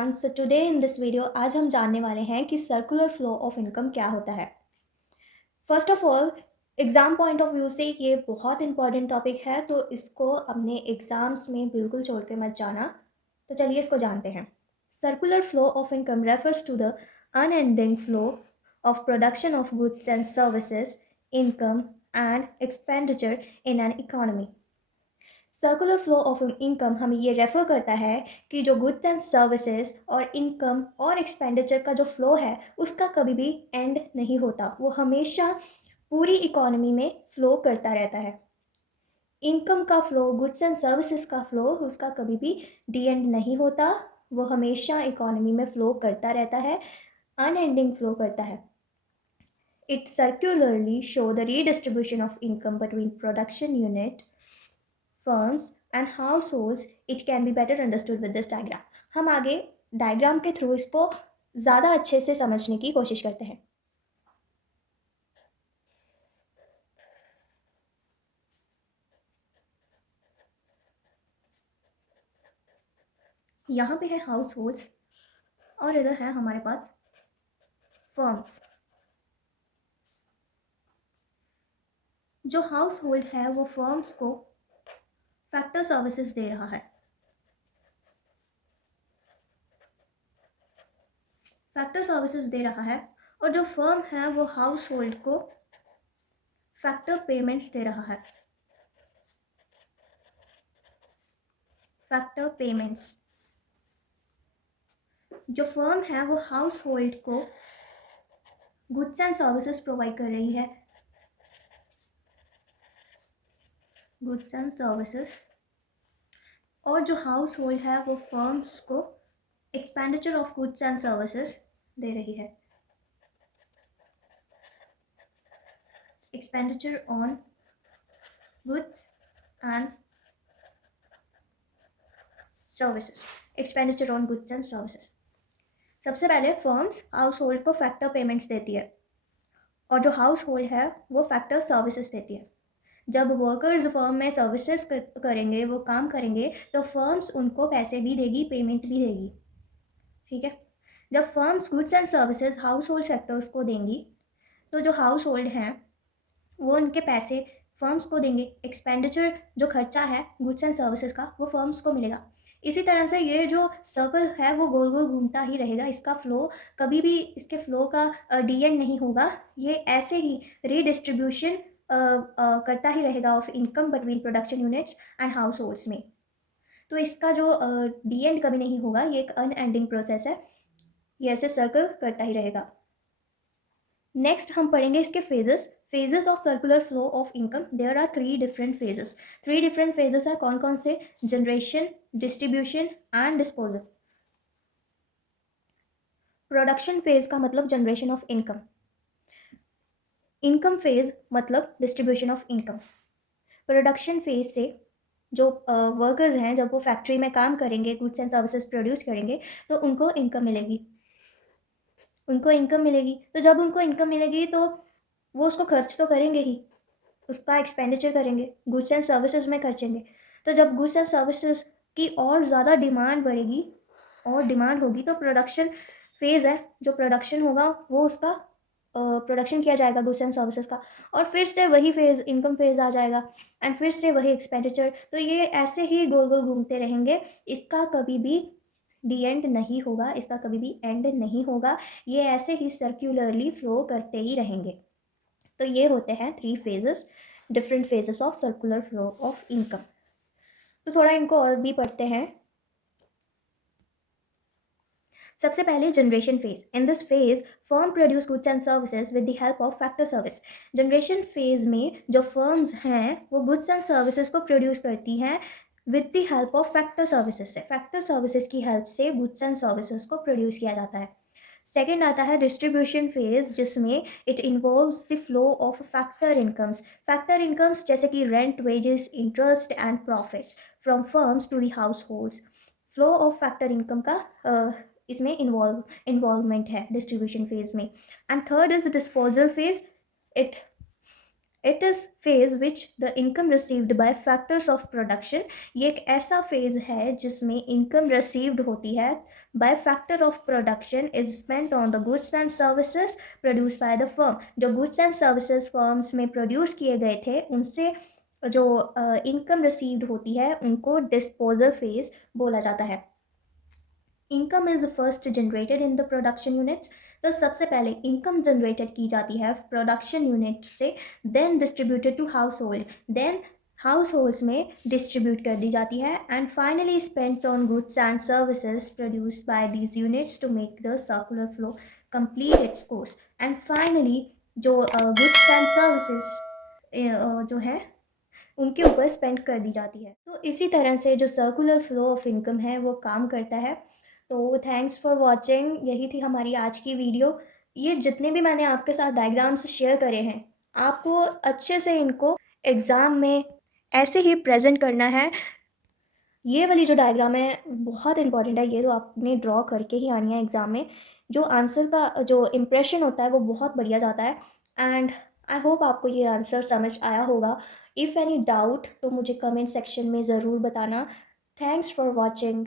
Everyone, so today in this video आज हम जानने वाले हैं कि सर्कुलर फ्लो ऑफ इनकम क्या होता है। First of all, exam point of view से ये बहुत इंपॉर्टेंट टॉपिक है, तो इसको अपने एग्ज़ाम्स में बिल्कुल छोड़ के मत जाना। तो चलिए इसको जानते हैं। Circular flow of income refers to the unending flow of production of goods and services, income and expenditure in an economy. Circular flow of income हमें ये रेफ़र करता है कि जो गुड्स एंड सर्विसेज और इनकम और एक्सपेंडिचर का जो फ़्लो है उसका कभी भी एंड नहीं होता, वो हमेशा पूरी इकोनॉमी में फ़्लो करता रहता है। इनकम का फ़्लो, गुड्स एंड सर्विसेज का फ़्लो उसका कभी भी डी एंड नहीं होता, वो हमेशा इकोनॉमी में फ़्लो करता रहता है, अनएंडिंग फ़्लो करता है। It circularly show the redistribution of income between production unit, firms and households. It can be better understood with this diagram. हम आगे डायग्राम के थ्रू इसको ज़्यादा अच्छे से समझने की कोशिश करते हैं। यहाँ पे है हाउस होल्ड्स और इधर है हमारे पास फर्म्स। जो हाउस होल्ड है वो फर्म्स को फैक्टर सर्विसेज दे रहा है। फैक्टर सर्विसेज दे रहा है और जो फर्म है वो हाउस होल्ड को फैक्टर पेमेंट्स दे रहा है। फैक्टर पेमेंट्स, जो फर्म है वो हाउस होल्ड को गुड्स एंड सर्विसेज प्रोवाइड कर रही है। गुड्स एंड सर्विसेज, और जो हाउस होल्ड है वो फर्म्स को expenditure of goods and services दे रही है। Expenditure on goods and services, expenditure on goods and services. सबसे पहले फर्म्स हाउस होल्ड को फैक्टर पेमेंट्स देती है और जो हाउस होल्ड है वो फैक्टर सर्विसेज देती है। जब वर्कर्स फर्म में सर्विसेज करेंगे, वो काम करेंगे, तो फर्म्स उनको पैसे भी देगी, पेमेंट भी देगी। ठीक है। जब firms goods and services house hold sectors को देंगी तो जो हाउस होल्ड हैं वो उनके पैसे फर्म्स को देंगे। एक्सपेंडिचर जो खर्चा है गुड्स एंड सर्विसेज का वो फर्म्स को मिलेगा। इसी तरह से ये जो सर्कल है वो गोल गोल घूमता ही रहेगा। इसका फ़्लो कभी भी, इसके फ़्लो का डी एंड नहीं होगा। ये ऐसे ही रीडिस्ट्रीब्यूशन करता ही रहेगा of income between production units and house holds में। तो इसका जो डी एंड कभी नहीं होगा, ये एक अनएंडिंग प्रोसेस है, ये ऐसे सर्कल करता ही रहेगा। नेक्स्ट हम पढ़ेंगे इसके phases of circular flow of income. There are 3 different phases. 3 different phases है। कौन कौन से? Generation, distribution and disposal. Production phase का मतलब generation of income, income phase मतलब distribution of income. Production phase से जो वर्कर्स हैं, जब वो फैक्ट्री में काम करेंगे, गुड्स एंड सर्विसेज प्रोड्यूस करेंगे, तो उनको इनकम मिलेगी। उनको इनकम मिलेगी, तो जब उनको इनकम मिलेगी तो वो उसको खर्च तो करेंगे ही, उसका एक्सपेंडिचर करेंगे, गुड्स एंड सर्विसेज में खर्चेंगे। तो जब गुड्स एंड सर्विसेज की और ज़्यादा डिमांड बढ़ेगी और डिमांड होगी तो प्रोडक्शन फेज़ है, जो प्रोडक्शन होगा वो उसका प्रोडक्शन किया जाएगा गुड्स एंड सर्विसेज का, और फिर से वही फेज़ इनकम फेज़ आ जाएगा एंड फिर से वही एक्सपेंडिचर। तो ये ऐसे ही गोल गोल घूमते रहेंगे, इसका कभी भी डी एंड नहीं होगा, इसका कभी भी एंड नहीं होगा। ये ऐसे ही सर्क्यूलरली फ्लो करते ही रहेंगे। तो ये होते हैं 3 phases, different phases of circular flow of income. तो थोड़ा इनको और भी पढ़ते हैं। सबसे पहले generation phase. In this phase firm produce goods and services with the help of factor service. Generation phase में जो फर्म्स हैं वो गुड्स एंड सर्विसेज को प्रोड्यूस करती हैं with the help of factor services से। फैक्टर सर्विसेज की help से गुड्स एंड सर्विसेज को प्रोड्यूस किया जाता है। सेकेंड आता है डिस्ट्रीब्यूशन फेज, जिसमें it involves the flow of factor incomes. Factor incomes जैसे कि rent, wages, interest and profits from firms to the households. Flow of factor income का इसमें इन्वॉल्वमेंट है डिस्ट्रीब्यूशन फेज में। And third is disposal phase. It it is phase which the income received by factors of production. ये एक ऐसा phase है जिसमें income received होती है by factor of production is spent on the goods and services produce by the firm. जो goods and services firms में produce किए गए थे उनसे जो इनकम रिसीव्ड होती है उनको डिस्पोजल फेज बोला जाता है। Income is first generated in the production units. तो सबसे पहले इनकम जनरेटेड की जाती है प्रोडक्शन यूनिट से, then distributed to household, then households में डिस्ट्रीब्यूट कर दी जाती है, and finally spent on goods and services produced by these units to make the circular flow complete its course. And finally जो goods and services जो है उनके ऊपर स्पेंड कर दी जाती है। तो इसी तरह से जो सर्कुलर फ्लो ऑफ इनकम है वो काम करता है। तो थैंक्स फॉर वॉचिंग, यही थी हमारी आज की वीडियो। ये जितने भी मैंने आपके साथ डायग्राम्स शेयर करे हैं, आपको अच्छे से इनको एग्ज़ाम में ऐसे ही प्रेजेंट करना है। ये वाली जो डायग्राम है बहुत इंपॉर्टेंट है, ये तो आपने ड्रॉ करके ही आनी है एग्ज़ाम में। जो आंसर का जो इम्प्रेशन होता है वो बहुत बढ़िया जाता है। एंड आई होप आपको ये आंसर समझ आया होगा। इफ़ एनी डाउट तो मुझे कमेंट सेक्शन में ज़रूर बताना। Thanks for watching.